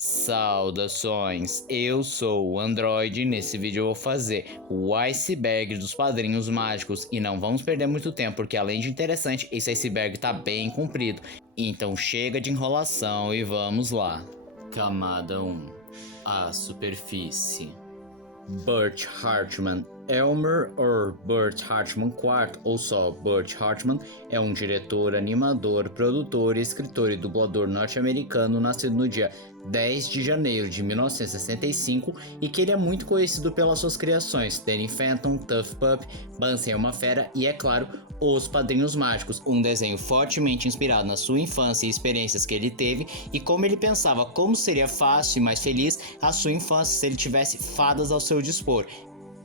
Saudações, eu sou o Android e nesse vídeo eu vou fazer o iceberg dos Padrinhos Mágicos e não vamos perder muito tempo porque além de interessante, esse iceberg tá bem comprido, então chega de enrolação e vamos lá. Camada 1, a superfície. Burt Hartman. Elmer ou Burt Hartman IV, ou só Burt Hartman, é um diretor, animador, produtor, escritor e dublador norte-americano nascido no dia 10 de janeiro de 1965 e que ele é muito conhecido pelas suas criações Danny Phantom, Tough Pup, Bunsen é uma Fera e, é claro, Os Padrinhos Mágicos, um desenho fortemente inspirado na sua infância e experiências que ele teve e como ele pensava como seria fácil e mais feliz a sua infância se ele tivesse fadas ao seu dispor.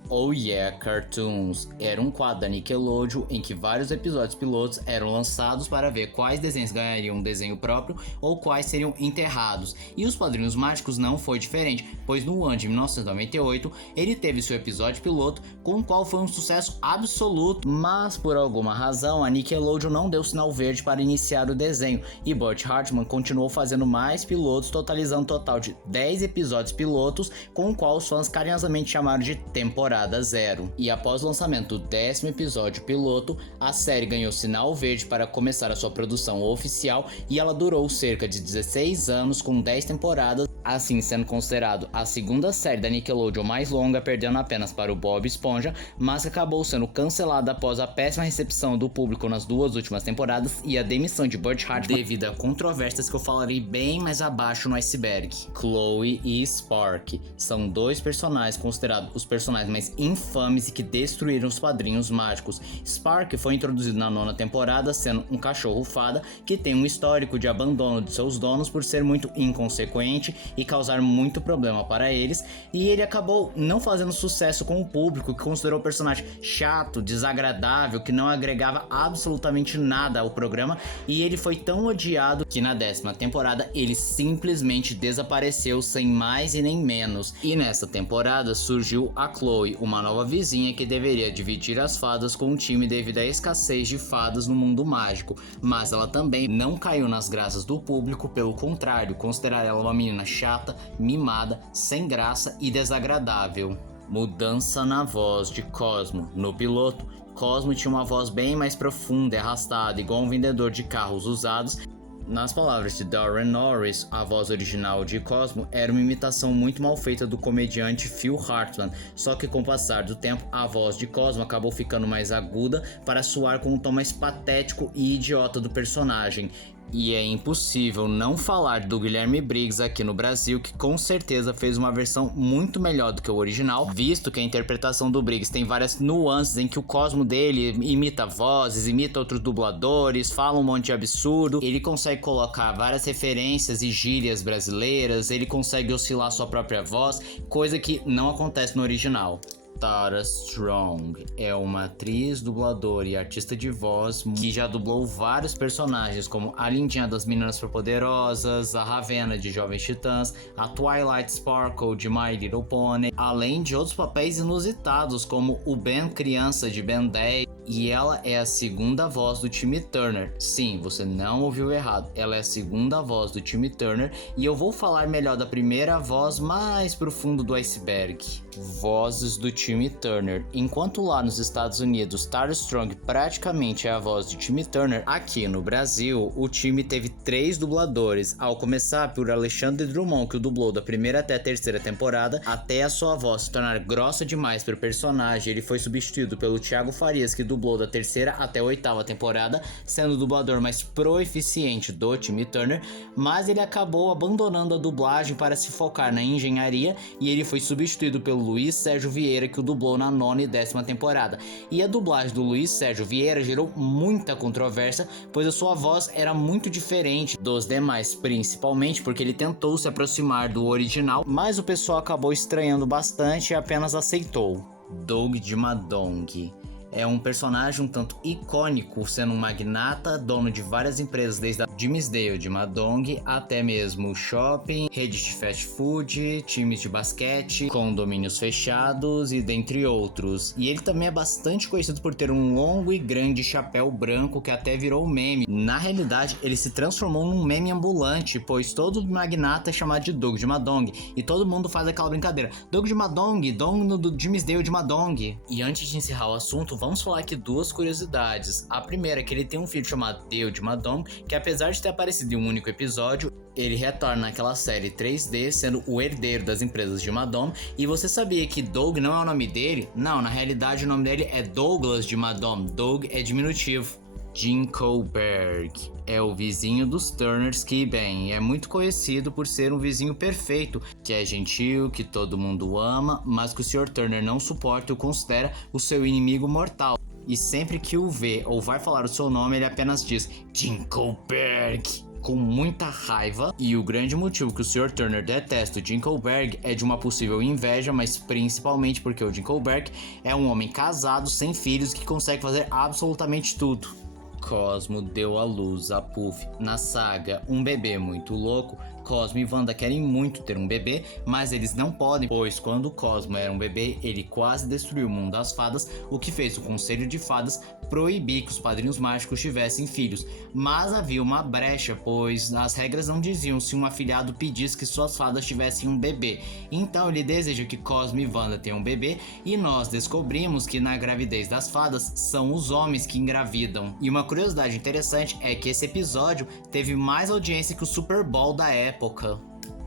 Oh Yeah Cartoons era um quadro da Nickelodeon em que vários episódios pilotos eram lançados para ver quais desenhos ganhariam um desenho próprio ou quais seriam enterrados. E Os Padrinhos Mágicos não foi diferente, pois no ano de 1998 ele teve seu episódio piloto, com o qual foi um sucesso absoluto, mas por alguma razão a Nickelodeon não deu sinal verde para iniciar o desenho e Burt Hartman continuou fazendo mais pilotos, totalizando um total de 10 episódios pilotos, com o qual os fãs carinhosamente chamaram de temporada 0. E após o lançamento do 10º episódio piloto, a série ganhou sinal verde para começar a sua produção oficial e ela durou cerca de 16 anos com 10 temporadas, assim sendo considerado a segunda série da Nickelodeon mais longa, perdendo apenas para o Bob Esponja, mas que acabou sendo cancelada após a péssima recepção do público nas duas últimas temporadas e a demissão de Burt Hartman devido a controvérsias que eu falarei bem mais abaixo no iceberg. Chloe e Spark são dois personagens considerados os personagens mais infames e que destruíram os Padrinhos Mágicos. Spark foi introduzido na 9ª temporada sendo um cachorro fada que tem um histórico de abandono de seus donos por ser muito inconsequente e causar muito problema para eles, e ele acabou não fazendo sucesso com o público, que considerou o personagem chato, desagradável, que não agregava absolutamente nada ao programa, e ele foi tão odiado que na 10ª temporada ele simplesmente desapareceu sem mais e nem menos. E nessa temporada surgiu a Chloe, uma nova vizinha que deveria dividir as fadas com o time devido à escassez de fadas no mundo mágico, mas ela também não caiu nas graças do público, pelo contrário, considerar ela uma menina chata, mimada, sem graça e desagradável. Mudança na voz de Cosmo. No piloto, Cosmo tinha uma voz bem mais profunda e arrastada, igual um vendedor de carros usados. Nas palavras de Darren Norris, a voz original de Cosmo era uma imitação muito mal feita do comediante Phil Hartman, só que com o passar do tempo, a voz de Cosmo acabou ficando mais aguda para soar com um tom mais patético e idiota do personagem. E é impossível não falar do Guilherme Briggs aqui no Brasil, que com certeza fez uma versão muito melhor do que o original, visto que a interpretação do Briggs tem várias nuances em que o Cosmo dele imita vozes, imita outros dubladores, fala um monte de absurdo, ele consegue colocar várias referências e gírias brasileiras, ele consegue oscilar sua própria voz, coisa que não acontece no original. Tara Strong é uma atriz, dubladora e artista de voz que já dublou vários personagens como a Lindinha das Meninas Superpoderosas, a Ravenna de Jovens Titãs, a Twilight Sparkle de My Little Pony, além de outros papéis inusitados como o Ben criança de Ben 10, e ela é a segunda voz do Timmy Turner. Sim, você não ouviu errado, ela é a segunda voz do Timmy Turner e eu vou falar melhor da primeira voz mais pro fundo do iceberg. Vozes do Timmy Turner. Enquanto lá nos Estados Unidos Tara Strong praticamente é a voz de Timmy Turner, aqui no Brasil o time teve 3 dubladores, ao começar por Alexandre Drummond, que o dublou da primeira até a 3ª temporada, até a sua voz se tornar grossa demais para o personagem. Ele foi substituído pelo Thiago Farias, que dublou da 3ª até a 8ª temporada, sendo o dublador mais proeficiente do Timmy Turner, mas ele acabou abandonando a dublagem para se focar na engenharia e ele foi substituído pelo Luiz Sérgio Vieira, que o dublou na 9ª e 10ª temporada. E a dublagem do Luiz Sérgio Vieira gerou muita controvérsia, pois a sua voz era muito diferente dos demais, principalmente porque ele tentou se aproximar do original, mas o pessoal acabou estranhando bastante e apenas aceitou. Doug de Madong é um personagem um tanto icônico, sendo um magnata, dono de várias empresas, desde a Dimmsdale de Madong até mesmo shopping, redes de fast food, times de basquete, condomínios fechados e dentre outros. E ele também é bastante conhecido por ter um longo e grande chapéu branco que até virou meme. Na realidade, ele se transformou num meme ambulante, pois todo magnata é chamado de Doug de Madong e todo mundo faz aquela brincadeira: Doug de Madong, dono do Dimmsdale de Madong. E antes de encerrar o assunto, vamos falar aqui duas curiosidades. A primeira é que ele tem um filho chamado Dale de Madong, que apesar de ter aparecido em um único episódio, ele retorna naquela série 3D, sendo o herdeiro das empresas de Madom. E você sabia que Doug não é o nome dele? Não, na realidade o nome dele é Douglas de Madom. Doug é diminutivo. Jinkelberg é o vizinho dos Turners que, bem, é muito conhecido por ser um vizinho perfeito, que é gentil, que todo mundo ama, mas que o Sr. Turner não suporta e o considera o seu inimigo mortal. E sempre que o vê ou vai falar o seu nome, ele apenas diz Jinkelberg com muita raiva. E o grande motivo que o Sr. Turner detesta o Jinkelberg é de uma possível inveja, mas principalmente porque o Jinkelberg é um homem casado, sem filhos, que consegue fazer absolutamente tudo. Cosmo deu à luz a Puff na saga Um Bebê Muito Louco. Cosmo e Wanda querem muito ter um bebê, mas eles não podem, pois quando Cosmo era um bebê, ele quase destruiu o mundo das fadas, o que fez o Conselho de Fadas proibir que os Padrinhos Mágicos tivessem filhos. Mas havia uma brecha, pois as regras não diziam se um afilhado pedisse que suas fadas tivessem um bebê. Então ele deseja que Cosmo e Wanda tenham um bebê, e nós descobrimos que na gravidez das fadas são os homens que engravidam. E uma curiosidade interessante é que esse episódio teve mais audiência que o Super Bowl da época.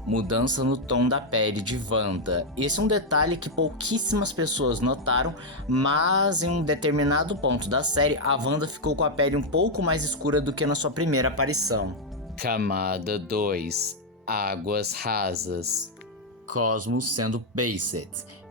Mudança no tom da pele de Wanda. Esse é um detalhe que pouquíssimas pessoas notaram, mas em um determinado ponto da série, a Wanda ficou com a pele um pouco mais escura do que na sua primeira aparição. Camada 2. Águas rasas. Cosmos sendo Based.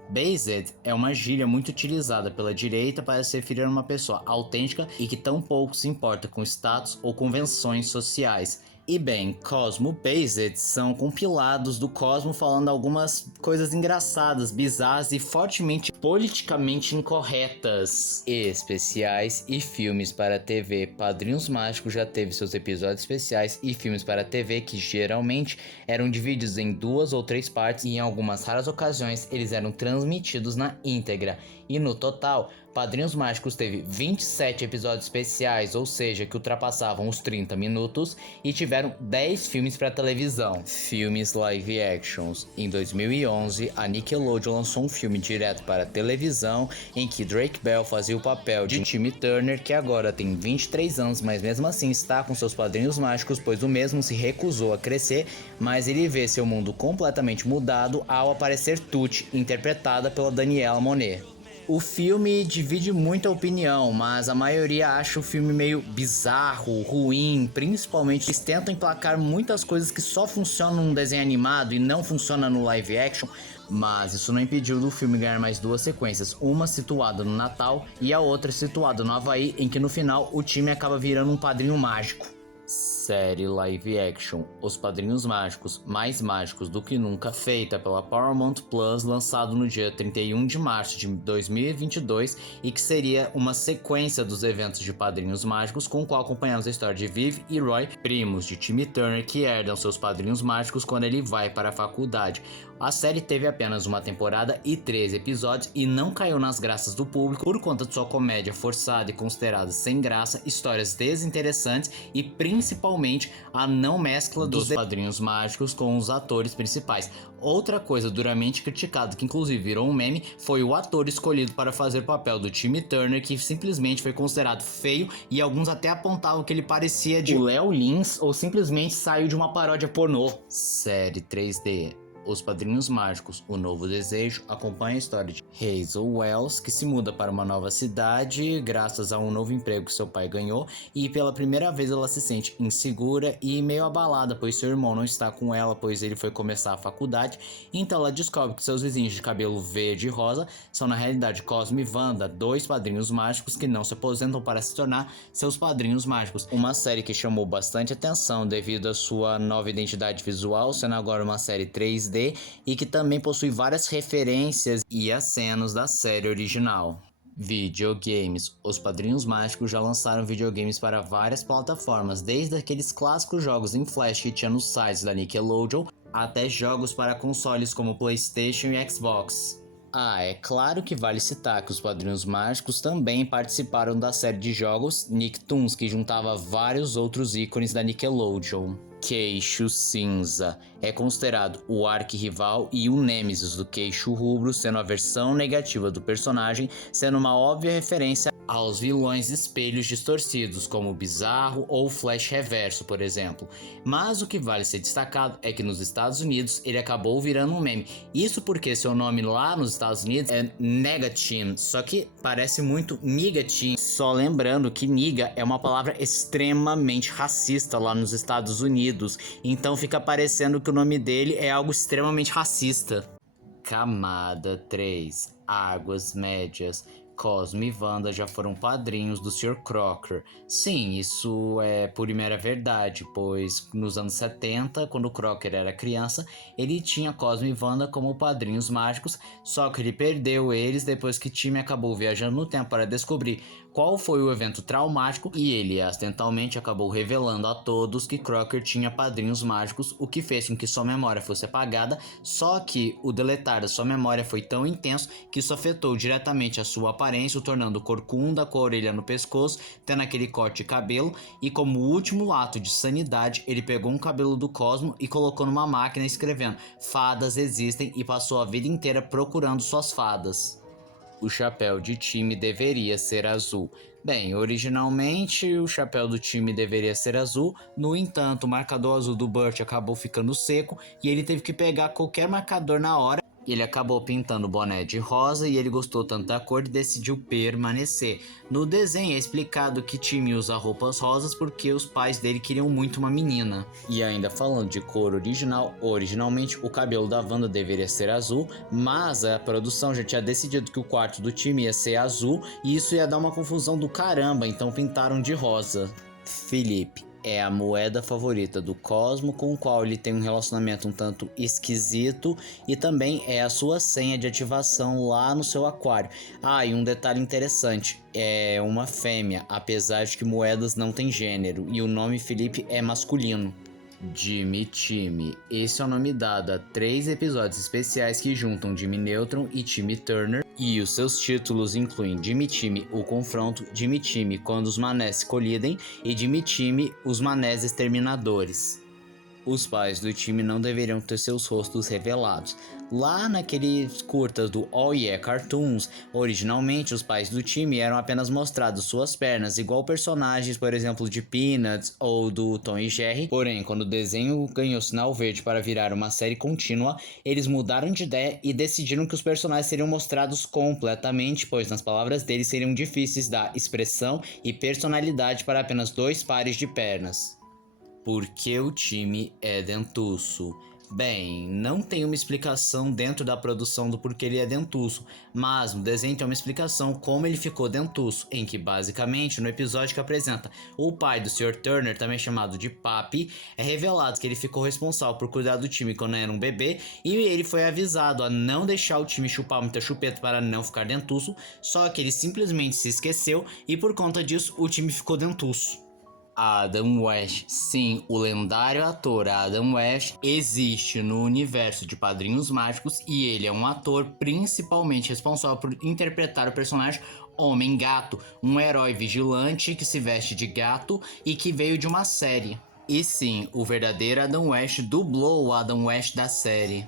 Based é uma gíria muito utilizada pela direita para se referir a uma pessoa autêntica e que tão pouco se importa com status ou convenções sociais. E bem, Cosmo Based são compilados do Cosmo falando algumas coisas engraçadas, bizarras e fortemente politicamente incorretas. Especiais e filmes para TV. Padrinhos Mágicos já teve seus episódios especiais e filmes para TV que geralmente eram divididos em 2 ou 3 partes e em algumas raras ocasiões eles eram transmitidos na íntegra. E no total, Padrinhos Mágicos teve 27 episódios especiais, ou seja, que ultrapassavam os 30 minutos, e tiveram 10 filmes para televisão. Filmes live actions. Em 2011, a Nickelodeon lançou um filme direto para televisão em que Drake Bell fazia o papel de Timmy Turner, que agora tem 23 anos, mas mesmo assim está com seus padrinhos mágicos, pois o mesmo se recusou a crescer, mas ele vê seu mundo completamente mudado ao aparecer Tutti, interpretada pela Daniela Monet. O filme divide muita opinião, mas a maioria acha o filme meio bizarro, ruim, principalmente eles tentam emplacar muitas coisas que só funcionam num desenho animado e não funcionam no live action, mas isso não impediu do filme ganhar mais 2 sequências, uma situada no Natal e a outra situada no Havaí, em que no final o time acaba virando um padrinho mágico. Série live action Os Padrinhos Mágicos, mais mágicos do que nunca, feita pela Paramount Plus, lançado no dia 31 de março de 2022 e que seria uma sequência dos eventos de Padrinhos Mágicos, com o qual acompanhamos a história de Viv e Roy, primos de Timmy Turner, que herdam seus padrinhos mágicos quando ele vai para a faculdade. A série teve apenas uma temporada e 13 episódios e não caiu nas graças do público por conta de sua comédia forçada e considerada sem graça, histórias desinteressantes e principalmente a não mescla dos padrinhos mágicos com os atores principais. Outra coisa duramente criticada, que inclusive virou um meme, foi o ator escolhido para fazer o papel do Timmy Turner, que simplesmente foi considerado feio e alguns até apontavam que ele parecia de Léo Lins ou simplesmente saiu de uma paródia pornô. Série 3D Os Padrinhos Mágicos, O Novo Desejo, acompanha a história de Hazel Wells, que se muda para uma nova cidade graças a um novo emprego que seu pai ganhou, e pela primeira vez ela se sente insegura e meio abalada, pois seu irmão não está com ela, pois ele foi começar a faculdade. Então ela descobre que seus vizinhos de cabelo verde e rosa são na realidade Cosmo e Wanda, 2 padrinhos mágicos que não se aposentam para se tornar seus padrinhos mágicos. Uma série que chamou bastante atenção devido à sua nova identidade visual, sendo agora uma série 3D, e que também possui várias referências e acenos da série original. Videogames. Os Padrinhos Mágicos já lançaram videogames para várias plataformas, desde aqueles clássicos jogos em Flash que tinha nos sites da Nickelodeon, até jogos para consoles como PlayStation e Xbox. É claro que vale citar que os Padrinhos Mágicos também participaram da série de jogos Nicktoons, que juntava vários outros ícones da Nickelodeon. Queixo Cinza é considerado o arquirrival e o nêmesis do Queixo Rubro, sendo a versão negativa do personagem, sendo uma óbvia referência aos vilões espelhos distorcidos, como o Bizarro ou o Flash Reverso, por exemplo. Mas o que vale ser destacado é que nos Estados Unidos ele acabou virando um meme. Isso porque seu nome lá nos Estados Unidos é Negateam, só que parece muito Nigateam. Só lembrando que niga é uma palavra extremamente racista lá nos Estados Unidos, então fica parecendo que o nome dele é algo extremamente racista. Camada 3, Águas Médias. Cosmo e Wanda já foram padrinhos do Sr. Crocker. Sim, isso é pura e mera verdade, pois nos anos 70, quando o Crocker era criança, ele tinha Cosmo e Wanda como padrinhos mágicos, só que ele perdeu eles depois que Timmy acabou viajando no tempo para descobrir qual foi o evento traumático e ele acidentalmente acabou revelando a todos que Crocker tinha padrinhos mágicos, o que fez com que sua memória fosse apagada, só que o deletar da sua memória foi tão intenso que isso afetou diretamente a sua aparência, o tornando corcunda, com a orelha no pescoço, tendo aquele corte de cabelo, e como último ato de sanidade, ele pegou um cabelo do Cosmo e colocou numa máquina escrevendo "Fadas existem" e passou a vida inteira procurando suas fadas. O chapéu de Timmy deveria ser azul. Bem, originalmente o chapéu do Timmy deveria ser azul, no entanto o marcador azul do Burt acabou ficando seco e ele teve que pegar qualquer marcador na hora. Ele acabou pintando o boné de rosa e ele gostou tanto da cor e decidiu permanecer. No desenho é explicado que Timmy usa roupas rosas porque os pais dele queriam muito uma menina. E ainda falando de cor original, originalmente o cabelo da Wanda deveria ser azul, mas a produção já tinha decidido que o quarto do Timmy ia ser azul e isso ia dar uma confusão do caramba, então pintaram de rosa. Felipe é a moeda favorita do Cosmo, com o qual ele tem um relacionamento um tanto esquisito, e também é a sua senha de ativação lá no seu aquário. E um detalhe interessante, é uma fêmea, apesar de que moedas não tem gênero, e o nome Felipe é masculino. Jimmy Timmy. Esse é o nome dado a 3 episódios especiais que juntam Jimmy Neutron e Timmy Turner, e os seus títulos incluem Jimmy Timmy, o confronto, Jimmy Timmy, quando os manés colidem, e Jimmy Timmy, os manés exterminadores. Os pais do time não deveriam ter seus rostos revelados. Lá naqueles curtas do Oh Yeah Cartoons, originalmente os pais do time eram apenas mostrados suas pernas, igual personagens, por exemplo, de Peanuts ou do Tom e Jerry. Porém, quando o desenho ganhou sinal verde para virar uma série contínua, eles mudaram de ideia e decidiram que os personagens seriam mostrados completamente, pois nas palavras deles seriam difíceis dar expressão e personalidade para apenas 2 pares de pernas. Por que o time é dentuço? Bem, não tem uma explicação dentro da produção do porquê ele é dentuço, mas no desenho tem uma explicação como ele ficou dentuço, em que basicamente no episódio que apresenta o pai do Sr. Turner, também chamado de Papi, é revelado que ele ficou responsável por cuidar do time quando era um bebê e ele foi avisado a não deixar o time chupar muita chupeta para não ficar dentuço, só que ele simplesmente se esqueceu e por conta disso o time ficou dentuço. Adam West. Sim, o lendário ator Adam West existe no universo de Padrinhos Mágicos e ele é um ator principalmente responsável por interpretar o personagem Homem-Gato, um herói vigilante que se veste de gato e que veio de uma série. E sim, o verdadeiro Adam West dublou o Adam West da série.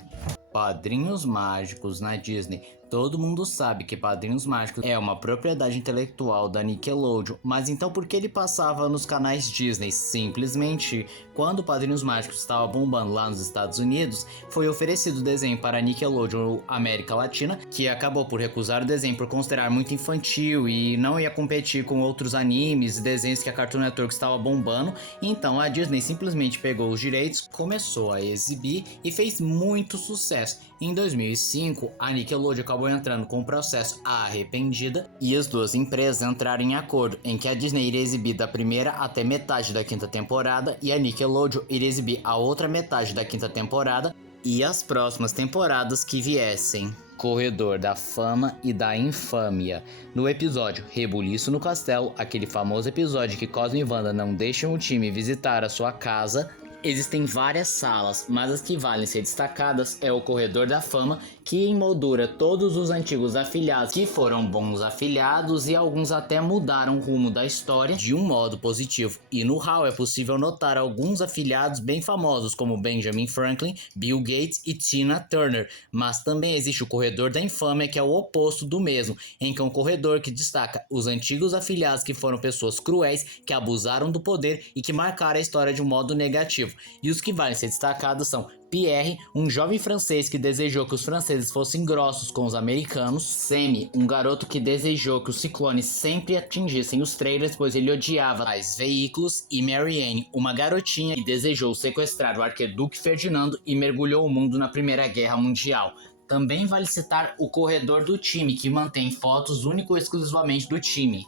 Padrinhos Mágicos na Disney. Todo mundo sabe que Padrinhos Mágicos é uma propriedade intelectual da Nickelodeon, mas então por que ele passava nos canais Disney? Simplesmente, quando Padrinhos Mágicos estava bombando lá nos Estados Unidos, foi oferecido o desenho para a Nickelodeon América Latina, que acabou por recusar o desenho por considerar muito infantil e não ia competir com outros animes e desenhos que a Cartoon Network estava bombando, então a Disney simplesmente pegou os direitos, começou a exibir e fez muito sucesso. Em 2005, a Nickelodeon acabou entrando com o processo arrependida e as duas empresas entraram em acordo em que a Disney iria exibir da primeira até metade da 5ª temporada e a Nickelodeon iria exibir a outra metade da 5ª temporada e as próximas temporadas que viessem. Corredor da Fama e da Infâmia. No episódio Rebuliço no Castelo, aquele famoso episódio que Cosmo e Wanda não deixam o time visitar a sua casa, existem várias salas, mas as que valem ser destacadas é o Corredor da Fama, que emoldura todos os antigos afiliados que foram bons afiliados e alguns até mudaram o rumo da história de um modo positivo. E no hall é possível notar alguns afiliados bem famosos como Benjamin Franklin, Bill Gates e Tina Turner, mas também existe o Corredor da Infâmia, que é o oposto do mesmo, em que é um corredor que destaca os antigos afiliados que foram pessoas cruéis, que abusaram do poder e que marcaram a história de um modo negativo. E os que valem ser destacados são Pierre, um jovem francês que desejou que os franceses fossem grossos com os americanos; Sammy, um garoto que desejou que os ciclones sempre atingissem os trailers, pois ele odiava tais veículos; e Marianne, uma garotinha que desejou sequestrar o arquiduque Ferdinando e mergulhou o mundo na Primeira Guerra Mundial. Também vale citar o corredor do time, que mantém fotos único e exclusivamente do time.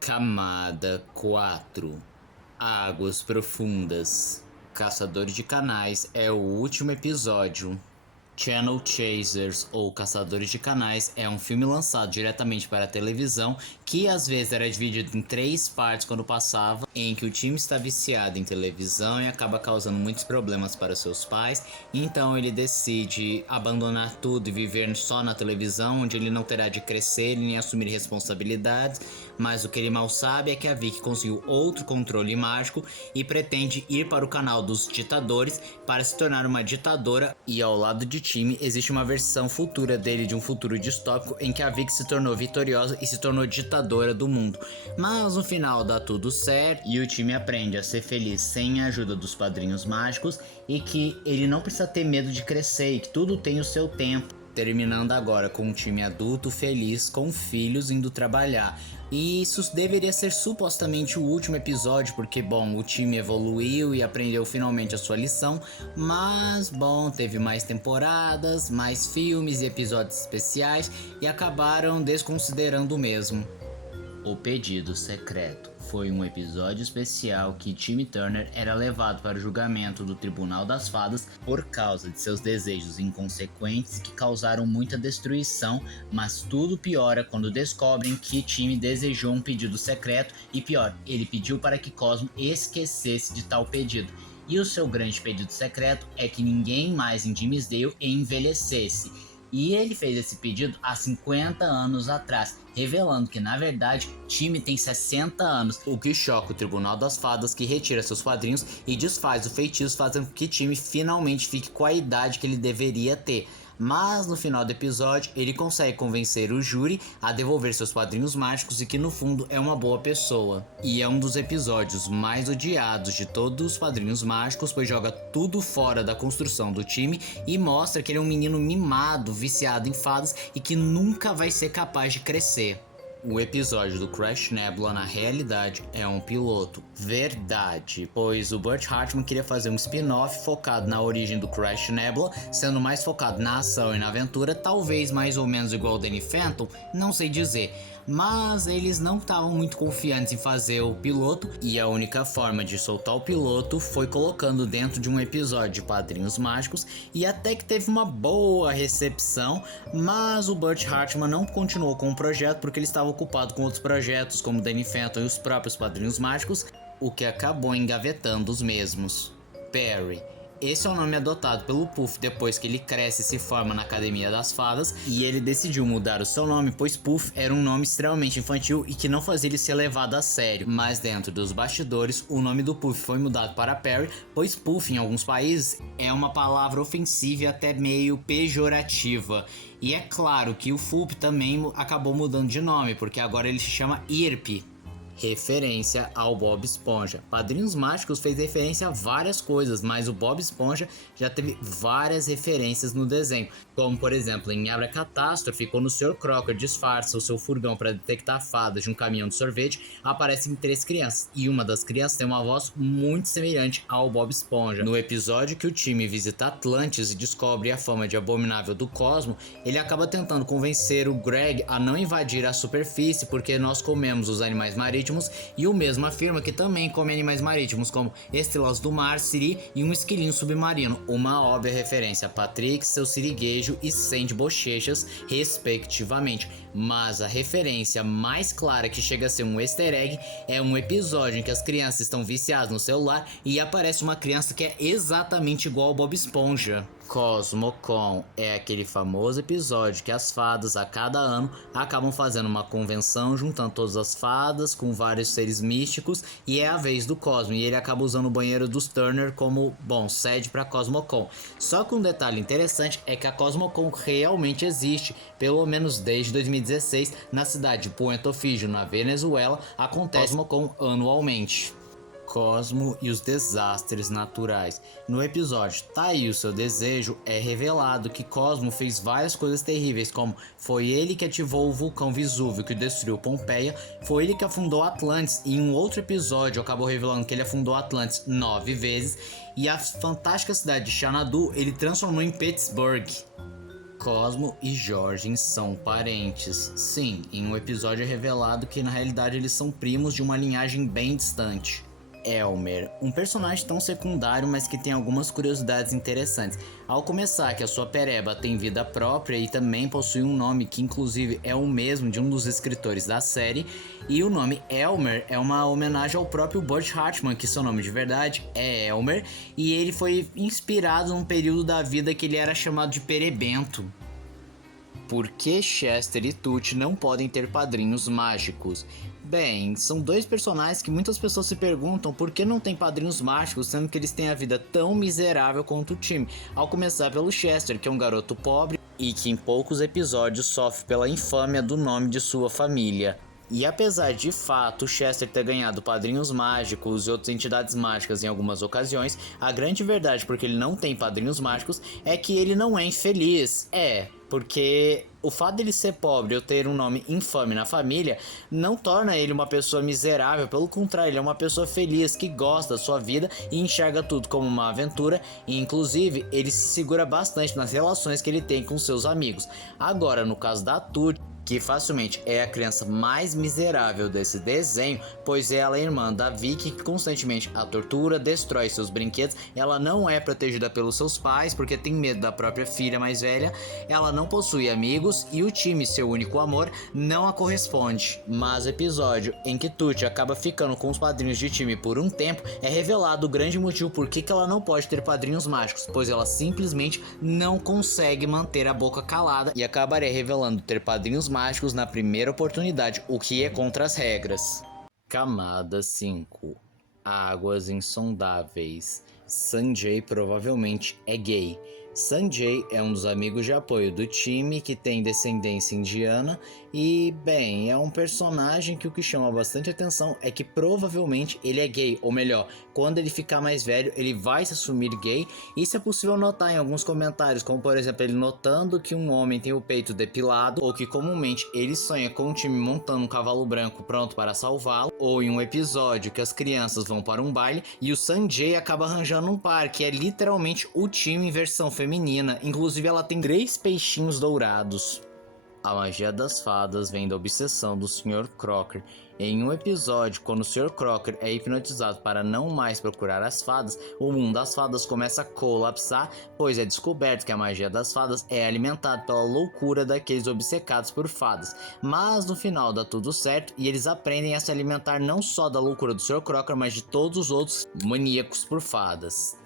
Camada 4. Águas Profundas. Caçadores de Canais é o último episódio. Channel Chasers, ou Caçadores de Canais, é um filme lançado diretamente para a televisão, que às vezes era dividido em 3 partes quando passava, em que o time está viciado em televisão e acaba causando muitos problemas para seus pais, então ele decide abandonar tudo e viver só na televisão, onde ele não terá de crescer nem assumir responsabilidades, mas o que ele mal sabe é que a Vicky conseguiu outro controle mágico e pretende ir para o canal dos ditadores para se tornar uma ditadora, e ao lado de time existe uma versão futura dele de um futuro distópico em que a Vicky se tornou vitoriosa e se tornou ditadora do mundo. Mas no final dá tudo certo e o time aprende a ser feliz sem a ajuda dos padrinhos mágicos e que ele não precisa ter medo de crescer e que tudo tem o seu tempo. Terminando agora com um time adulto feliz com filhos indo trabalhar. E isso deveria ser supostamente o último episódio, porque bom, o time evoluiu e aprendeu finalmente a sua lição, mas bom, teve mais temporadas, mais filmes e episódios especiais e acabaram desconsiderando o mesmo. O Pedido Secreto foi um episódio especial que Timmy Turner era levado para o julgamento do Tribunal das Fadas por causa de seus desejos inconsequentes que causaram muita destruição, mas tudo piora quando descobrem que Timmy desejou um pedido secreto e pior, ele pediu para que Cosmo esquecesse de tal pedido. E o seu grande pedido secreto é que ninguém mais em Dimmsdale envelhecesse. E ele fez esse pedido há 50 anos atrás, revelando que na verdade Timmy tem 60 anos, o que choca o Tribunal das Fadas, que retira seus padrinhos e desfaz o feitiço, fazendo com que Timmy finalmente fique com a idade que ele deveria ter. Mas no final do episódio ele consegue convencer o júri a devolver seus padrinhos mágicos e que no fundo é uma boa pessoa. E é um dos episódios mais odiados de todos os padrinhos mágicos, pois joga tudo fora da construção do time e mostra que ele é um menino mimado, viciado em fadas e que nunca vai ser capaz de crescer. O episódio do Crash Nebula na realidade é um piloto. Verdade, pois o Burt Hartman queria fazer um spin-off focado na origem do Crash Nebula, sendo mais focado na ação e na aventura, talvez mais ou menos igual o Danny Phantom, não sei dizer. Mas eles não estavam muito confiantes em fazer o piloto e a única forma de soltar o piloto foi colocando dentro de um episódio de Padrinhos Mágicos, e até que teve uma boa recepção, mas o Burt Hartman não continuou com o projeto porque ele estava ocupado com outros projetos como Danny Phantom e os próprios Padrinhos Mágicos, o que acabou engavetando os mesmos. Perry. Esse é o nome adotado pelo Puff depois que ele cresce e se forma na Academia das Fadas, e ele decidiu mudar o seu nome, pois Puff era um nome extremamente infantil e que não fazia ele ser levado a sério. Mas dentro dos bastidores, o nome do Puff foi mudado para Perry, pois Puff em alguns países é uma palavra ofensiva e até meio pejorativa. E é claro que o Fup também acabou mudando de nome, porque agora ele se chama Irp, referência ao Bob Esponja. Padrinhos Mágicos fez referência a várias coisas, mas o Bob Esponja já teve várias referências no desenho, como por exemplo em Abracatástrofe, quando o Sr. Crocker disfarça o seu furgão para detectar fadas de um caminhão de sorvete, aparecem 3 crianças, e uma das crianças tem uma voz muito semelhante ao Bob Esponja. No episódio que o time visita Atlantis e descobre a fama de abominável do Cosmo, ele acaba tentando convencer o Greg a não invadir a superfície porque nós comemos os animais marítimos marítimos, e o mesmo afirma que também come animais marítimos como estrelas do mar, siri e um esquilinho submarino, uma óbvia referência a Patrick, seu siriguejo e Sandy Bochechas, respectivamente. Mas a referência mais clara que chega a ser um easter egg é um episódio em que as crianças estão viciadas no celular e aparece uma criança que é exatamente igual ao Bob Esponja. CosmoCon é aquele famoso episódio que as fadas a cada ano acabam fazendo uma convenção juntando todas as fadas com vários seres místicos, e é a vez do Cosmo e ele acaba usando o banheiro dos Turner como, bom, sede para CosmoCon. Só que um detalhe interessante é que a CosmoCon realmente existe, pelo menos desde 2016, na cidade de Puerto Fijo, na Venezuela, acontece CosmoCon anualmente. Cosmo e os desastres naturais. No episódio Tá aí o seu desejo, é revelado que Cosmo fez várias coisas terríveis, como foi ele que ativou o vulcão Vesúvio que destruiu Pompeia, foi ele que afundou Atlantis, e em um outro episódio acabou revelando que ele afundou Atlantis 9 vezes, e a fantástica cidade de Xanadu ele transformou em Pittsburgh. Cosmo e Jorge são parentes. Sim, em um episódio é revelado que na realidade eles são primos de uma linhagem bem distante. Elmer, um personagem tão secundário, mas que tem algumas curiosidades interessantes. Ao começar que a sua pereba tem vida própria e também possui um nome que inclusive é o mesmo de um dos escritores da série, e o nome Elmer é uma homenagem ao próprio Butch Hartman, que seu nome de verdade é Elmer, e ele foi inspirado num período da vida que ele era chamado de perebento. Por que Chester e Tucci não podem ter padrinhos mágicos? Bem, são dois personagens que muitas pessoas se perguntam por que não tem padrinhos mágicos, sendo que eles têm a vida tão miserável quanto o time. Ao começar pelo Chester, que é um garoto pobre e que em poucos episódios sofre pela infâmia do nome de sua família. E apesar de fato Chester ter ganhado padrinhos mágicos e outras entidades mágicas em algumas ocasiões, a grande verdade porque ele não tem padrinhos mágicos é que ele não é infeliz. Porque o fato dele ser pobre ou ter um nome infame na família não torna ele uma pessoa miserável, pelo contrário, ele é uma pessoa feliz que gosta da sua vida e enxerga tudo como uma aventura, e inclusive ele se segura bastante nas relações que ele tem com seus amigos. Agora, no caso da Tucci, que facilmente é a criança mais miserável desse desenho, pois ela é irmã da Vicky, que constantemente a tortura, destrói seus brinquedos, ela não é protegida pelos seus pais porque tem medo da própria filha mais velha, ela não possui amigos e o time, seu único amor, não a corresponde. Mas o episódio em que Tucci acaba ficando com os padrinhos de time por um tempo é revelado o grande motivo por que ela não pode ter padrinhos mágicos, pois ela simplesmente não consegue manter a boca calada, e acabaria revelando ter padrinhos mágicos na primeira oportunidade, o que é contra as regras. Camada 5. Águas insondáveis. Sanjay provavelmente é gay. Sanjay é um dos amigos de apoio do time que tem descendência indiana e, bem, é um personagem que o que chama bastante atenção é que provavelmente ele é gay, ou melhor, quando ele ficar mais velho ele vai se assumir gay. Isso é possível notar em alguns comentários, como por exemplo ele notando que um homem tem o peito depilado, ou que comumente ele sonha com um time montando um cavalo branco pronto para salvá-lo, ou em um episódio que as crianças vão para um baile e o Sanjay acaba arranjando um par, que é literalmente o time em versão feminina, inclusive ela tem 3 peixinhos dourados. A magia das fadas vem da obsessão do Sr. Crocker. Em um episódio, quando o Sr. Crocker é hipnotizado para não mais procurar as fadas, o mundo das fadas começa a colapsar, pois é descoberto que a magia das fadas é alimentada pela loucura daqueles obcecados por fadas. Mas no final dá tudo certo e eles aprendem a se alimentar não só da loucura do Sr. Crocker, mas de todos os outros maníacos por fadas.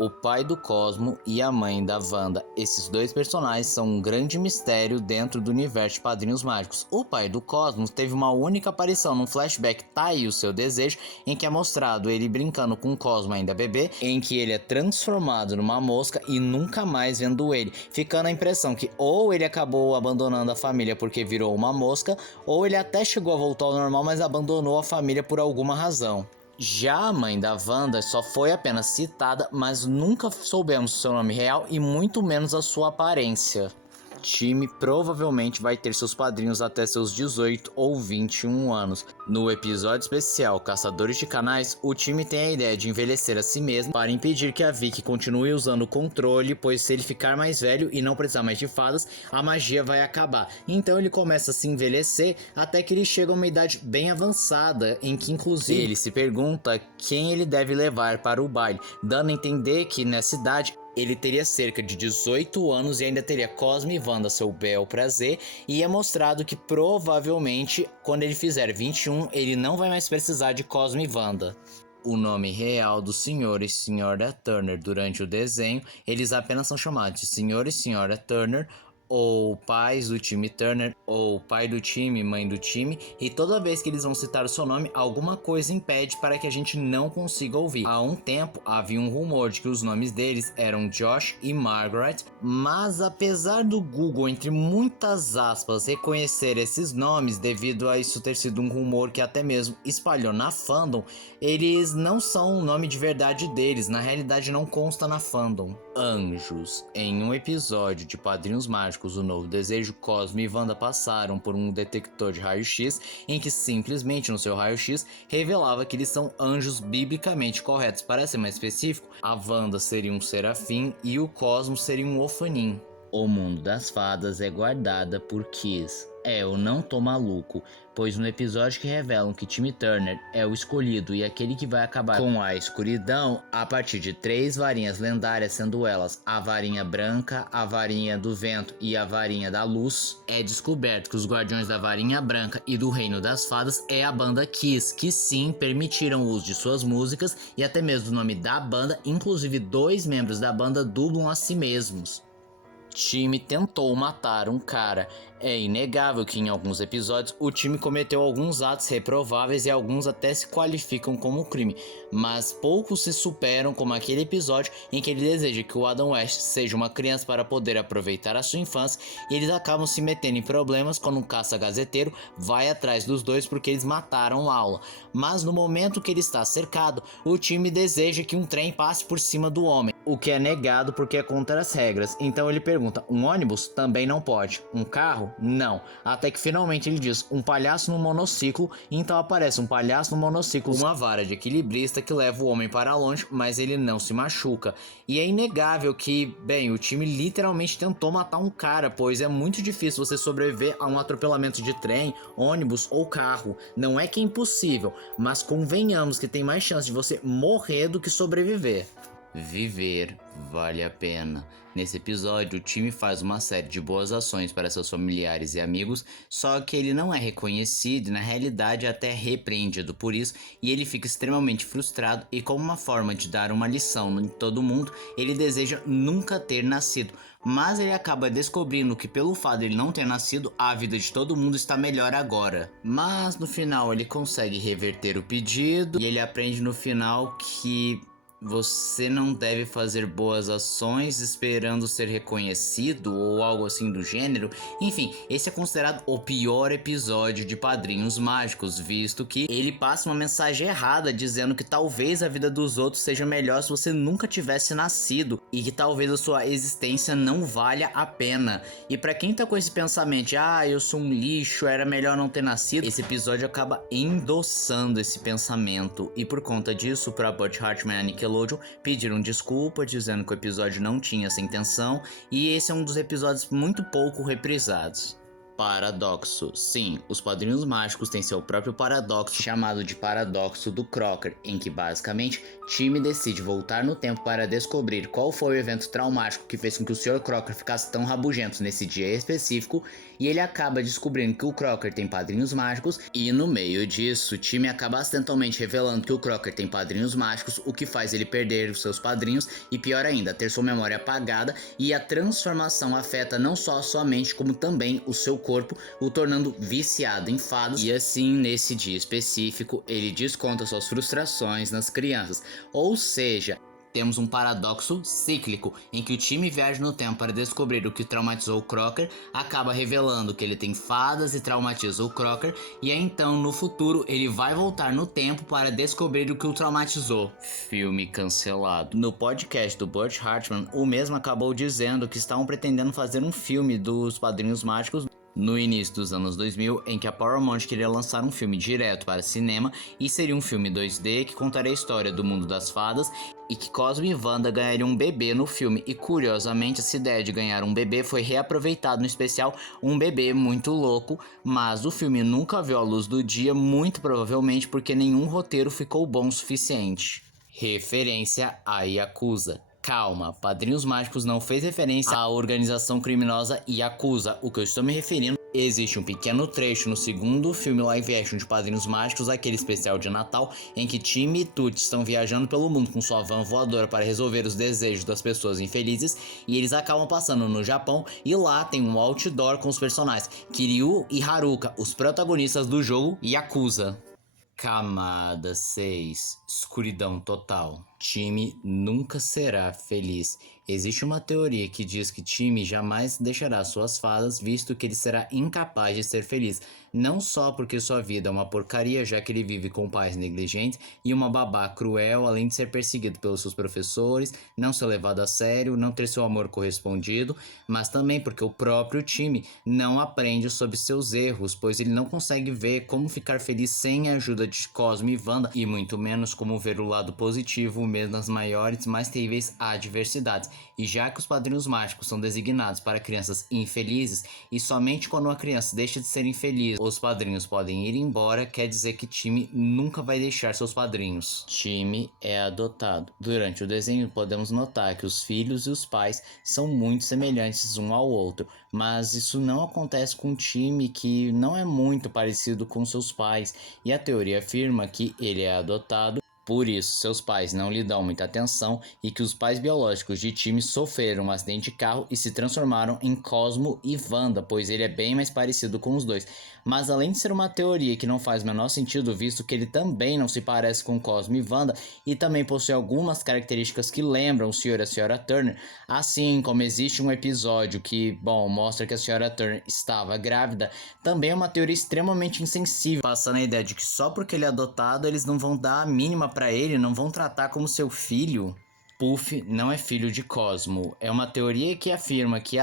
O pai do Cosmo e a mãe da Wanda. Esses dois personagens são um grande mistério dentro do universo de Padrinhos Mágicos. O pai do Cosmo teve uma única aparição num flashback Tá aí o seu desejo, em que é mostrado ele brincando com o Cosmo ainda bebê, em que ele é transformado numa mosca e nunca mais vendo ele, ficando a impressão que ou ele acabou abandonando a família porque virou uma mosca, ou ele até chegou a voltar ao normal, mas abandonou a família por alguma razão. Já a mãe da Wanda só foi apenas citada, mas nunca soubemos seu nome real e muito menos a sua aparência. Time provavelmente vai ter seus padrinhos até seus 18 ou 21 anos. No episódio especial Caçadores de Canais, o time tem a ideia de envelhecer a si mesmo para impedir que a Vicky continue usando o controle, pois se ele ficar mais velho e não precisar mais de fadas, a magia vai acabar. Então ele começa a se envelhecer até que ele chega a uma idade bem avançada, em que inclusive ele se pergunta quem ele deve levar para o baile, dando a entender que nessa idade ele teria cerca de 18 anos e ainda teria Cosme e Wanda seu bel prazer, e é mostrado que provavelmente quando ele fizer 21 ele não vai mais precisar de Cosme e Wanda. O nome real do Sr. e Sra. Turner durante o desenho, eles apenas são chamados de Sr. e Sra. Turner, ou pais do time Turner, ou pai do time, mãe do time, e toda vez que eles vão citar o seu nome, alguma coisa impede para que a gente não consiga ouvir. Há um tempo havia um rumor de que os nomes deles eram Josh e Margaret, mas apesar do Google, entre muitas aspas, reconhecer esses nomes devido a isso ter sido um rumor que até mesmo espalhou na fandom, eles não são o nome de verdade deles, na realidade não consta na fandom. Anjos. Em um episódio de Padrinhos Mágicos, o Novo Desejo, Cosme e Wanda passaram por um detector de raio-x em que simplesmente no seu raio-x revelava que eles são anjos biblicamente corretos. Para ser mais específico, a Wanda seria um serafim e o Cosmo seria um ofanim. O mundo das fadas é guardada por Kiss. Eu não tô maluco, pois no episódio que revelam que Timmy Turner é o escolhido e aquele que vai acabar com a escuridão, a partir de 3 varinhas lendárias, sendo elas a varinha branca, a varinha do vento e a varinha da luz, é descoberto que os guardiões da varinha branca e do reino das fadas é a banda Kiss, que sim, permitiram o uso de suas músicas e até mesmo do nome da banda, inclusive 2 membros da banda dublam a si mesmos. Time tentou matar um cara. É inegável que em alguns episódios o time cometeu alguns atos reprováveis e alguns até se qualificam como crime, mas poucos se superam, como aquele episódio em que ele deseja que o Adam West seja uma criança para poder aproveitar a sua infância, e eles acabam se metendo em problemas quando um caça-gazeteiro vai atrás dos dois porque eles mataram Aula. Mas no momento que ele está cercado, o time deseja que um trem passe por cima do homem, o que é negado porque é contra as regras. Então ele pergunta: um ônibus? Também não pode. Um carro? Não. Até que finalmente ele diz: um palhaço no monociclo. Então aparece um palhaço no monociclo, uma vara de equilibrista que leva o homem para longe, mas ele não se machuca. E é inegável que, bem, o time literalmente tentou matar um cara, pois é muito difícil você sobreviver a um atropelamento de trem, ônibus ou carro. Não é que é impossível, mas convenhamos que tem mais chance de você morrer do que sobreviver. Viver vale a pena. Nesse episódio, o time faz uma série de boas ações para seus familiares e amigos, só que ele não é reconhecido e na realidade é até repreendido por isso, e ele fica extremamente frustrado, e como uma forma de dar uma lição em todo mundo, ele deseja nunca ter nascido. Mas ele acaba descobrindo que pelo fato de ele não ter nascido, a vida de todo mundo está melhor agora. Mas no final ele consegue reverter o pedido, e ele aprende no final que você não deve fazer boas ações esperando ser reconhecido ou algo assim do gênero. Enfim, esse é considerado o pior episódio de Padrinhos Mágicos, visto que ele passa uma mensagem errada dizendo que talvez a vida dos outros seja melhor se você nunca tivesse nascido e que talvez a sua existência não valha a pena. E pra quem tá com esse pensamento de eu sou um lixo, era melhor não ter nascido, esse episódio acaba endossando esse pensamento, e por conta disso, pra Butch Hartman e a Nickelodeon pediram desculpa, dizendo que o episódio não tinha essa intenção, e esse é um dos episódios muito pouco reprisados. Paradoxo. Sim, os Padrinhos Mágicos têm seu próprio paradoxo, chamado de Paradoxo do Crocker, em que basicamente Timmy decide voltar no tempo para descobrir qual foi o evento traumático que fez com que o Sr. Crocker ficasse tão rabugento nesse dia específico, e ele acaba descobrindo que o Crocker tem padrinhos mágicos, e no meio disso, Timmy acaba acidentalmente revelando que o Crocker tem padrinhos mágicos, o que faz ele perder os seus padrinhos e, pior ainda, ter sua memória apagada, e a transformação afeta não só a sua mente, como também o seu corpo, o tornando viciado em fadas. E assim, nesse dia específico, ele desconta suas frustrações nas crianças. Ou seja, Temos um paradoxo cíclico, em que o time viaja no tempo para descobrir o que traumatizou o Crocker, acaba revelando que ele tem fadas e traumatiza o Crocker, e aí então no futuro ele vai voltar no tempo para descobrir o que o traumatizou. Filme cancelado. No podcast do Butch Hartman, o mesmo acabou dizendo que estavam pretendendo fazer um filme dos Padrinhos Mágicos no início dos anos 2000, em que a Paramount queria lançar um filme direto para cinema, e seria um filme 2D que contaria a história do mundo das fadas, e que Cosmo e Wanda ganhariam um bebê no filme, e curiosamente essa ideia de ganhar um bebê foi reaproveitada no especial Um Bebê Muito Louco, mas o filme nunca viu a luz do dia, muito provavelmente porque nenhum roteiro ficou bom o suficiente. Referência a Yakuza. Calma, Padrinhos Mágicos não fez referência à organização criminosa Yakuza. O que eu estou me referindo, existe um pequeno trecho no segundo filme live action de Padrinhos Mágicos, aquele especial de Natal, em que Timmy e Tutti estão viajando pelo mundo com sua van voadora para resolver os desejos das pessoas infelizes, e eles acabam passando no Japão, e lá tem um outdoor com os personagens Kiryu e Haruka, os protagonistas do jogo Yakuza. Camada 6. Escuridão total. Timmy nunca será feliz. Existe uma teoria que diz que Timmy jamais deixará suas fadas, visto que ele será incapaz de ser feliz. Não só porque sua vida é uma porcaria, já que ele vive com pais negligentes e uma babá cruel, além de ser perseguido pelos seus professores, não ser levado a sério, não ter seu amor correspondido, mas também porque o próprio Timmy não aprende sobre seus erros, pois ele não consegue ver como ficar feliz sem a ajuda de Cosmo e Wanda, e muito menos como ver o lado positivo mesmo nas maiores e mais terríveis adversidades. E já que os Padrinhos Mágicos são designados para crianças infelizes, e somente quando uma criança deixa de ser infeliz os padrinhos podem ir embora, quer dizer que Timmy nunca vai deixar seus padrinhos. Timmy é adotado. Durante o desenho podemos notar que os filhos e os pais são muito semelhantes um ao outro, mas isso não acontece com Timmy, que não é muito parecido com seus pais, e a teoria afirma que ele é adotado. Por isso, seus pais não lhe dão muita atenção, e que os pais biológicos de Timmy sofreram um acidente de carro e se transformaram em Cosmo e Wanda, pois ele é bem mais parecido com os dois. Mas além de ser uma teoria que não faz o menor sentido, visto que ele também não se parece com Cosmo e Wanda, e também possui algumas características que lembram o Sr. e a Sra. Turner, assim como existe um episódio que, mostra que a Sra. Turner estava grávida, também é uma teoria extremamente insensível, passando a ideia de que só porque ele é adotado, eles não vão dar a mínima para ele, não vão tratar como seu filho. Puff não é filho de Cosmo. É uma teoria que afirma que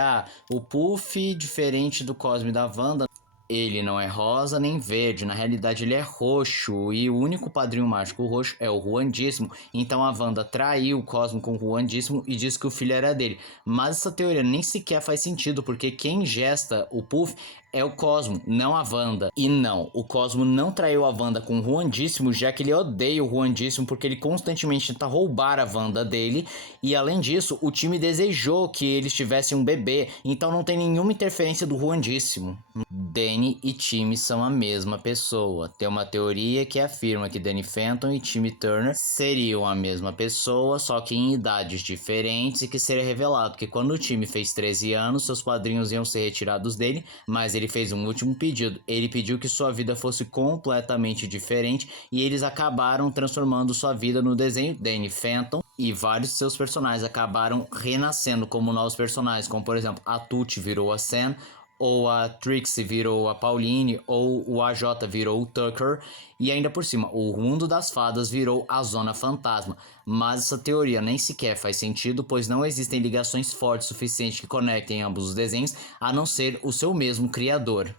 o Puff, diferente do Cosmo e da Wanda, ele não é rosa nem verde, na realidade ele é roxo, e o único padrinho mágico roxo é o Ruandíssimo. Então a Wanda traiu o Cosmo com o Ruandíssimo e disse que o filho era dele. Mas essa teoria nem sequer faz sentido, porque quem gesta o Puff é o Cosmo, não a Wanda. E não, o Cosmo não traiu a Wanda com o Ruandíssimo, já que ele odeia o Ruandíssimo, porque ele constantemente tenta roubar a Wanda dele. E além disso, o time desejou que eles tivessem um bebê, então não tem nenhuma interferência do Ruandíssimo. Danny e Timmy são a mesma pessoa. Tem uma teoria que afirma que Danny Phantom e Timmy Turner seriam a mesma pessoa, só que em idades diferentes, e que seria revelado que quando o Timmy fez 13 anos, seus padrinhos iam ser retirados dele, mas ele fez um último pedido. Ele pediu que sua vida fosse completamente diferente, e eles acabaram transformando sua vida no desenho Danny Phantom, e vários de seus personagens acabaram renascendo como novos personagens, como por exemplo a Tutti virou a Sam, ou a Trixie virou a Pauline, ou o AJ virou o Tucker, e ainda por cima, o mundo das fadas virou a Zona Fantasma. Mas essa teoria nem sequer faz sentido, pois não existem ligações fortes o suficiente que conectem ambos os desenhos, a não ser o seu mesmo criador.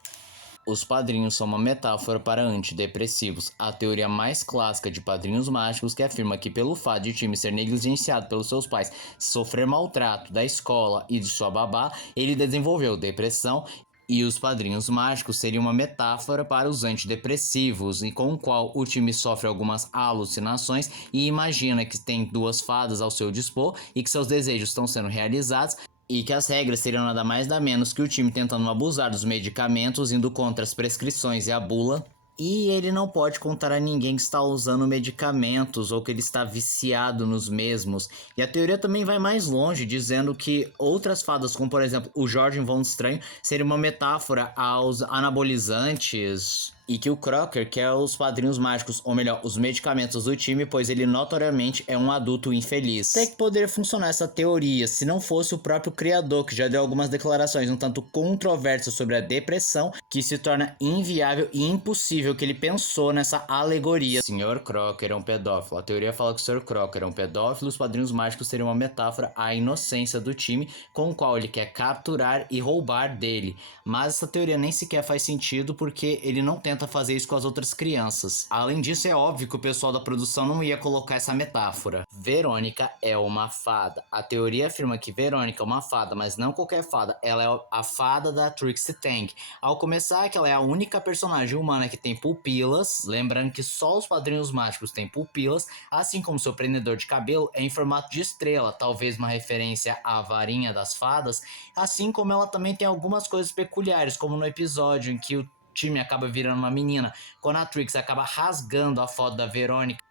Os padrinhos são uma metáfora para antidepressivos. A teoria mais clássica de Padrinhos Mágicos, que afirma que pelo fato de Timmy ser negligenciado pelos seus pais, sofrer maltrato da escola e de sua babá, ele desenvolveu depressão, e os Padrinhos Mágicos seriam uma metáfora para os antidepressivos, e com o qual o time sofre algumas alucinações e imagina que tem duas fadas ao seu dispor e que seus desejos estão sendo realizados, e que as regras seriam nada mais nada menos que o time tentando abusar dos medicamentos, indo contra as prescrições e a bula. E ele não pode contar a ninguém que está usando medicamentos ou que ele está viciado nos mesmos. E a teoria também vai mais longe, dizendo que outras fadas, como por exemplo o Jorge Von Estranho, seria uma metáfora aos anabolizantes e que o Crocker quer os padrinhos mágicos, ou melhor, os medicamentos do time, pois ele notoriamente é um adulto infeliz. Até que poderia funcionar essa teoria se não fosse o próprio criador, que já deu algumas declarações um tanto controversas sobre a depressão, que se torna inviável e impossível que ele pensou nessa alegoria. O Sr. Crocker é um pedófilo. A teoria fala que o Sr. Crocker é um pedófilo e os padrinhos mágicos seriam uma metáfora à inocência do time, com o qual ele quer capturar e roubar dele. Mas essa teoria nem sequer faz sentido porque ele não tenta fazer isso com as outras crianças. Além disso, é óbvio que o pessoal da produção não ia colocar essa metáfora. Verônica é uma fada. A teoria afirma que Verônica é uma fada, mas não qualquer fada. Ela é a fada da Trixie Tang. Ao começar, que ela é a única personagem humana que tem pupilas, lembrando que só os padrinhos mágicos têm pupilas, assim como seu prendedor de cabelo é em formato de estrela, talvez uma referência à varinha das fadas, assim como ela também tem algumas coisas peculiares, como no episódio em que o time acaba virando uma menina, quando a Trix acaba rasgando a foto da Verônica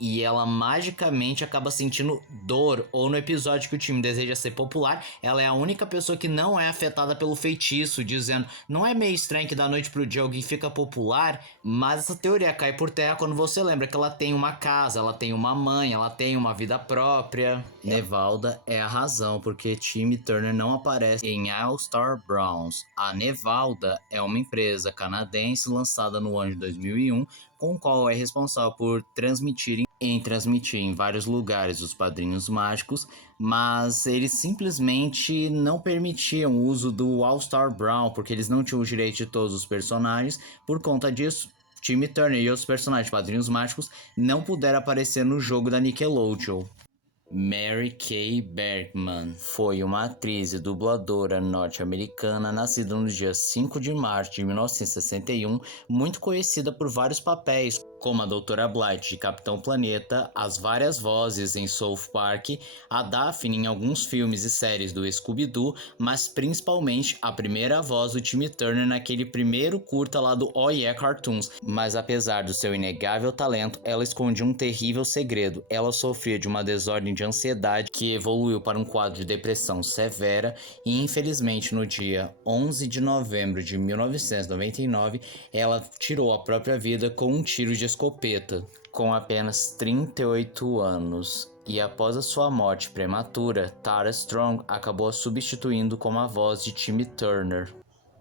e ela magicamente acaba sentindo dor, ou no episódio que o time deseja ser popular, ela é a única pessoa que não é afetada pelo feitiço, dizendo, não é meio estranho que da noite pro dia alguém fica popular? Mas essa teoria cai por terra quando você lembra que ela tem uma casa, ela tem uma mãe, ela tem uma vida própria. Nevalda é a razão porque Timmy Turner não aparece em All Star Browns. A Nevalda é uma empresa canadense lançada no ano de 2001, com o qual é responsável por transmitir em vários lugares os padrinhos mágicos, mas eles simplesmente não permitiam o uso do All-Star Brawl, porque eles não tinham o direito de todos os personagens. Por conta disso, Timmy Turner e outros personagens padrinhos mágicos não puderam aparecer no jogo da Nickelodeon. Mary Kay Bergman foi uma atriz e dubladora norte-americana nascida no dia 5 de março de 1961, muito conhecida por vários papéis, como a Doutora Blight de Capitão Planeta, as várias vozes em South Park, a Daphne em alguns filmes e séries do Scooby-Doo, mas principalmente a primeira voz do Timmy Turner naquele primeiro curta lá do Oh Yeah Cartoons. Mas apesar do seu inegável talento, ela escondia um terrível segredo. Ela sofria de uma desordem de ansiedade que evoluiu para um quadro de depressão severa e infelizmente no dia 11 de novembro de 1999 ela tirou a própria vida com um tiro de escopeta. Com apenas 38 anos e após a sua morte prematura, Tara Strong acabou a substituindo como a voz de Timmy Turner.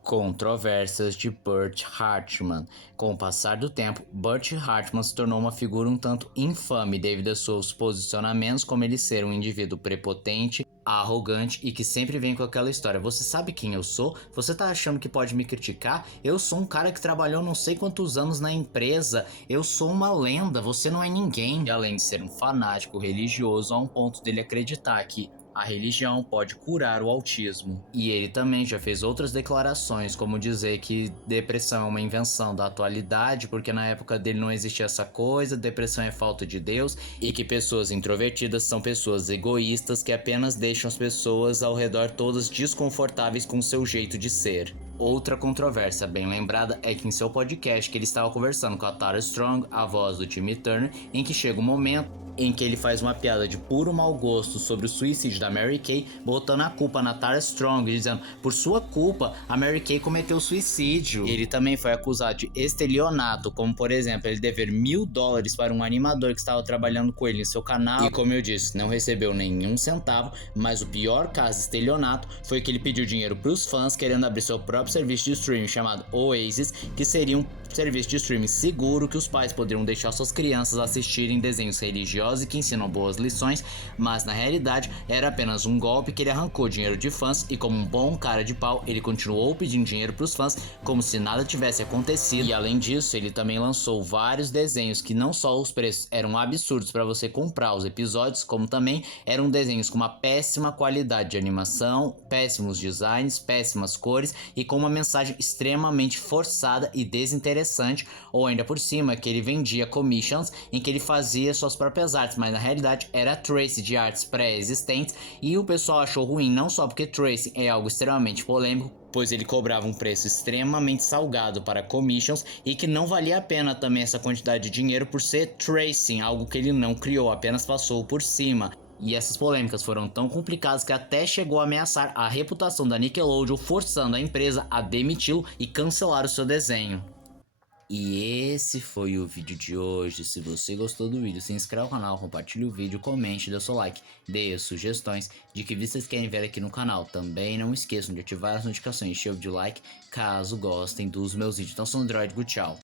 Controvérsias de Burt Hartman. Com o passar do tempo, Burt Hartman se tornou uma figura um tanto infame devido a seus posicionamentos, como ele ser um indivíduo prepotente, arrogante e que sempre vem com aquela história: você sabe quem eu sou? Você tá achando que pode me criticar? Eu sou um cara que trabalhou não sei quantos anos na empresa, eu sou uma lenda, você não é ninguém. E além de ser um fanático religioso, a um ponto dele acreditar que a religião pode curar o autismo. E ele também já fez outras declarações, como dizer que depressão é uma invenção da atualidade, porque na época dele não existia essa coisa, depressão é falta de Deus, e que pessoas introvertidas são pessoas egoístas que apenas deixam as pessoas ao redor todas desconfortáveis com seu jeito de ser. Outra controvérsia bem lembrada é que em seu podcast que ele estava conversando com a Tara Strong, a voz do Timmy Turner, em que chega um momento em que ele faz uma piada de puro mau gosto sobre o suicídio da Mary Kay, botando a culpa na Tara Strong, dizendo, por sua culpa, a Mary Kay cometeu suicídio. Ele também foi acusado de estelionato, como por exemplo, ele dever $1.000 para um animador que estava trabalhando com ele em seu canal, e como eu disse, não recebeu nenhum centavo, mas o pior caso de estelionato foi que ele pediu dinheiro para os fãs, querendo abrir seu próprio serviço de streaming chamado Oasis, que seria um serviço de streaming seguro que os pais poderiam deixar suas crianças assistirem desenhos religiosos e que ensinam boas lições, mas na realidade era apenas um golpe que ele arrancou dinheiro de fãs e como um bom cara de pau, ele continuou pedindo dinheiro para os fãs como se nada tivesse acontecido. E além disso, ele também lançou vários desenhos que não só os preços eram absurdos para você comprar os episódios, como também eram desenhos com uma péssima qualidade de animação, péssimos designs, péssimas cores e com uma mensagem extremamente forçada e desinteressante, ou ainda por cima que ele vendia commissions em que ele fazia suas próprias artes, mas na realidade era trace de artes pré-existentes, e o pessoal achou ruim não só porque trace é algo extremamente polêmico, pois ele cobrava um preço extremamente salgado para commissions e que não valia a pena também essa quantidade de dinheiro por ser tracing, algo que ele não criou, apenas passou por cima. E essas polêmicas foram tão complicadas que até chegou a ameaçar a reputação da Nickelodeon, forçando a empresa a demiti-lo e cancelar o seu desenho. E esse foi o vídeo de hoje. Se você gostou do vídeo, se inscreva no canal, compartilhe o vídeo, comente, dê seu like, dê sugestões de que vídeos vocês querem ver aqui no canal. Também não esqueçam de ativar as notificações, encher o de like caso gostem dos meus vídeos. Então, sou o Android, tchau.